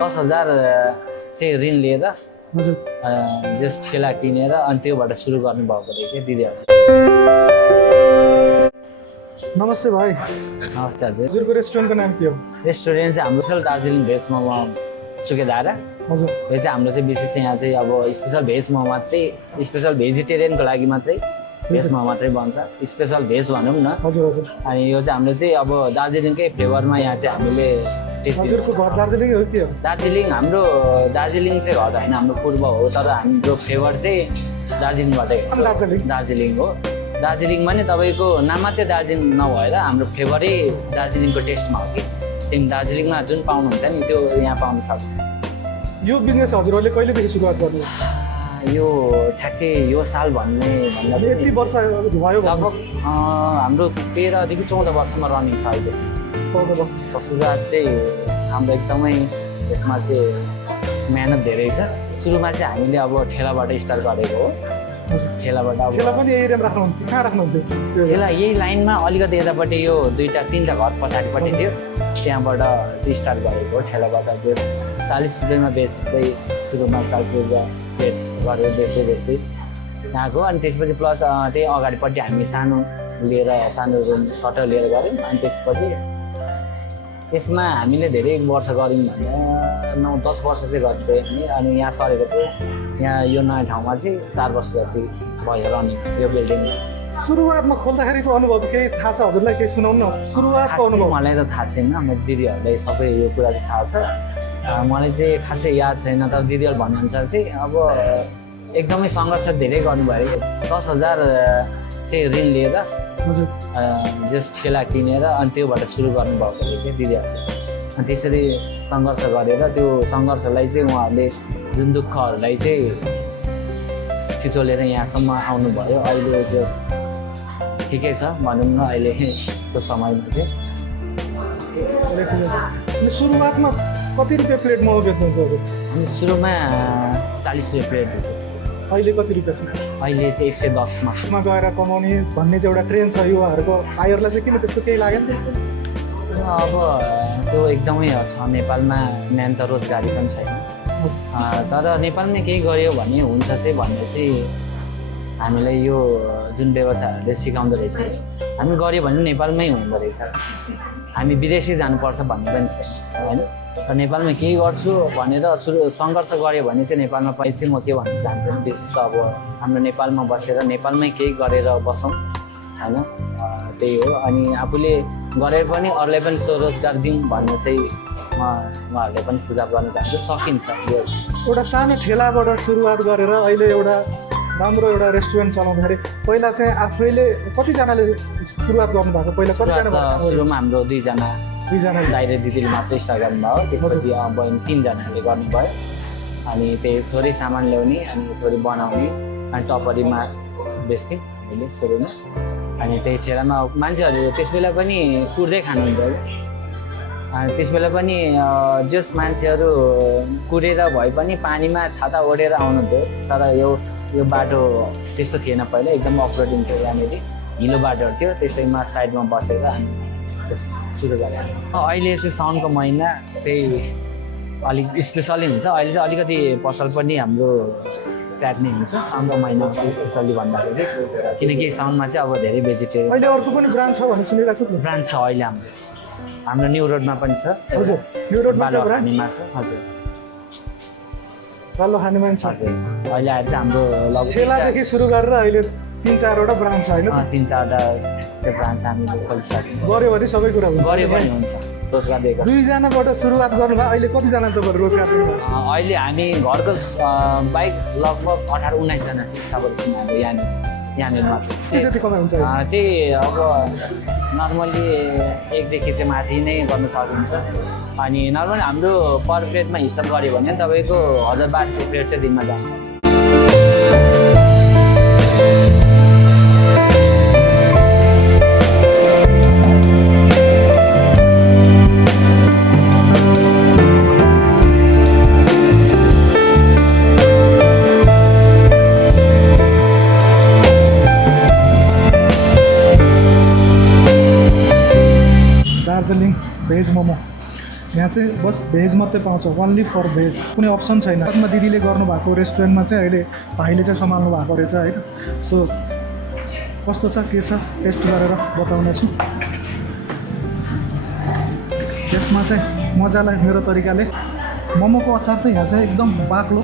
10,000 चाहिँ ऋण लिएर हजुर जस्ट ठेला किनेर अनि त्योबाट सुरु गर्नुभएको थियो कि दिदीहरूले। नमस्ते भाइ। नमस्ते हजुर। हजुरको रेस्टुरेन्टको नाम के हो? रेस्टुरेन्ट चाहिँ हाम्रो स्पेसल दार्जिलिङ भेज मोमो सुकेदारा। हजुर यो चाहिँ हाम्रो चाहिँ विशेष यहाँ चाहिँ अब स्पेसल भेज मोमो मात्रै, स्पेसल भेजिटेरियनको लागि मात्रै भेज मोमो मात्रै बन्छ, स्पेसल भेज भनौँ न। हजुर हजुर। अनि यो चाहिँ हाम्रो चाहिँ अब दार्जिलिङकै फ्लेभरमा यहाँ चाहिँ हामीले हजुरको घर दार्जिलिङै हो के हो? दार्जिलिङ हाम्रो दार्जिलिङ चाहिँ घर होइन, हाम्रो पूर्व हो, तर हाम्रो फ्लेभर चाहिँ दार्जिलिङबाटै हो। दार्जिलिङ हो। दार्जिलिङमा नि तपाईँको नाम मात्रै दार्जिलिङ नभएर हाम्रो फ्लेभरै दार्जिलिङको टेस्टमा हो कि सेम दार्जिलिङमा जुन पाउनुहुन्छ नि त्यो यहाँ पाउन सक्नुहुन्छ। यो बिजनेस हजुरहरूले कहिलेदेखि सुरुवात गर्नु? यो ठ्याक्कै यो साल भन्दा यति वर्ष भयो? लगभग हाम्रो 13देखि 14 वर्षमा रनिङ छ अहिले। 14 वर्ष। सुरुवात चाहिँ हाम्रो एकदमै यसमा चाहिँ मेहनत धेरै छ। सुरुमा चाहिँ हामीले अब ठेलाबाट स्टार्ट गरेको हो। ठेलाबाट अब ठेला पनि यही एरियामा राख्नुहुन्थ्यो? कहाँ राख्नुहुन्थ्यो ठेला? यही लाइनमा अलिकति यतापट्टि यो 2-3 घर पछाडिपट्टि थियो, त्यहाँबाट चाहिँ स्टार्ट गरेको हो। ठेलाबाट जो 40 रुपियाँमा बेच्दै सुरुमा 40 रुपियाँ प्लेट गरेर बेच्दै यहाँको। अनि त्यसपछि प्लस त्यही अगाडिपट्टि हामी सानो रुम सटर लिएर गऱ्यौँ। अनि त्यसपछि त्यसमा हामीले धेरै वर्ष गऱ्यौँ भन्दा 9-10 वर्ष चाहिँ गर्थ्यौँ हामी। अनि यहाँ सरेको थियो, यहाँ यो नयाँ ठाउँमा चाहिँ 4 वर्ष जति भयो रनिङ यो बिल्डिङ। सुरुवातमा खोल्दाखेरिको अनुभव केही थाहा छ हजुरलाई? केही सुनाउनु न सुरुवातको अनुभव। मलाई त थाहा छैन, मेरो दिदीहरूलाई सबै यो कुरा चाहिँ थाहा छ। मलाई चाहिँ खासै याद छैन, तर दिदीहरू भनेअनुसार चाहिँ अब एकदमै सङ्घर्ष धेरै गर्नुभयो। 10,000 चाहिँ ऋण लिएर हजुर जस्ट ठेला किनेर अनि त्योबाट सुरु गर्नुभएको थियो कि दिदीहरूले। अनि त्यसरी सङ्घर्ष गरेर त्यो सङ्घर्षलाई चाहिँ उहाँहरूले जुन दुःखहरूलाई चाहिँ छिचोलेर यहाँसम्म आउनुभयो। अहिले जस ठिकै छ भनौँ न अहिलेको समयमा चाहिँ। सुरुवातमा कति रुपियाँ प्लेट मोमो बेच्नुहुन्थ्यो हजुर? अनि सुरुमा 40 रुपियाँ प्लेट थियो। अहिले कति रुपियाँ छ? अहिले चाहिँ 110मा गएर कमाउने भन्ने चाहिँ एउटा ट्रेन्ड छ युवाहरूको। आयरलाई चाहिँ किन त्यस्तो केही लागेन? अब त्यो एकदमै छ नेपालमा, मेन त रोजगारी पनि छैन। तर नेपालमा केही गऱ्यो भने हुन्छ चाहिँ भन्ने चाहिँ हामीलाई यो जुन व्यवसायहरूले सिकाउँदो रहेछ। हामी गऱ्यो भने नेपालमै हुँदो रहेछ, हामी विदेशी जानुपर्छ भन्ने पनि छैन होइन। र नेपालमा केही गर्छु भनेर सङ्घर्ष गऱ्यो भने चाहिँ नेपालमा पनि चाहिँ म के भन्न चाहन्छु भने विशेष त अब हाम्रो नेपालमा बसेर नेपालमै केही गरेर बसौँ होइन, त्यही हो। अनि आफूले गरेर पनि अरूलाई पनि स्वरोजगार दिउँ भन्ने चाहिँ उहाँहरूले पनि सुझाव गर्न चाहन्छु। सकिन्छ। एउटा सानो ठेलाबाट सुरुवात गरेर अहिले एउटा राम्रो एउटा रेस्टुरेन्ट चलाउँदाखेरि पहिला चाहिँ आफैले कतिजनाले सुरुवात गर्नुभएको? पहिला सुरुमा हाम्रो दुईजना दाइरे दिदीले मात्रै स्टार्ट गर्नुभयो। त्यसपछि बहिनी 3 जनाले गर्नुभयो। अनि त्यही थोरै सामान ल्याउने अनि थोरै बनाउने अनि टपरीमा बेच्थ्यौँ हामीले सुरुमा। अनि त्यही ठेलामा मान्छेहरू त्यस बेला पनि कुर्दै खानुहुन्थ्यो। अनि त्यस बेला पनि जस मान्छेहरू कुरेर भए पनि पानीमा छाता ओढेर आउनुहुन्थ्यो। तर यो बाटो त्यस्तो थिएन पहिला, एकदम अप्रोडिङ थियो। यहाँनिर हिलो बाटोहरू थियो, त्यसैमा साइडमा बसेर हामी सुरु गरेँ। अहिले चाहिँ साउनको महिना त्यही अलिक स्पेसली हुन्छ। अहिले चाहिँ अलिकति पसल पनि हाम्रो प्याक नै हुन्छ साउनको महिनामा स्पेसली भन्दाखेरि, किनकि साउनमा चाहिँ अब धेरै भेजिटेरियन। अहिले अर्को पनि ब्रान्च छ भन्ने सुनिरहेको छु। ब्रान्च छ अहिले हाम्रो न्यु रोडमा पनि छ। हजुर न्यु रोडमा छ ब्रान्च? छ हजुर, बालो खानेमा छ। हजुर अहिले आएर चाहिँ हाम्रो लगभग ठेलादेखि सुरु गरेर अहिले 3-4वटा ब्रान्च छ होइन? 3-4वटा चाहिँ ब्रान्च हामीले खोलिसक्यौँ। गऱ्यो भने सबै कुरा हुन्छ? गऱ्यो भने हुन्छ। रोजगार दिएको 2जनाबाट सुरुवात गर्नुभयो, अहिले कतिजना तपाईँहरू रोजगार दिनुभएको छ? अहिले हामी घरको बाइक लगभग 18-19 जना चाहिँ सबैसँग हाम्रो यहाँनिर मात्र। के जति कमाइ हुन्छ? त्यही अब नर्मल्ली 1देखि चाहिँ माथि नै गर्न सकिन्छ। अनि नर्मली हाम्रो पर प्लेटमा हिसाब गऱ्यो भने तपाईँको 1200 प्लेट चाहिँ दिनमा जान्छ। दार्जिलिङ भेज मोमो यहाँ चाहिँ बस भेज मात्रै पाउँछ, ओन्ली फर भेज, कुनै अप्सन छैन। साथमा दिदीले गर्नुभएको रेस्टुरेन्टमा चाहिँ अहिले भाइले चाहिँ सम्हाल्नु भएको रहेछ होइन। सो कस्तो छ के छ टेस्ट गरेर बताउनेछु। त्यसमा चाहिँ मजालाई मेरो तरिकाले मोमोको अचार चाहिँ यहाँ चाहिँ एकदम बाक्लो।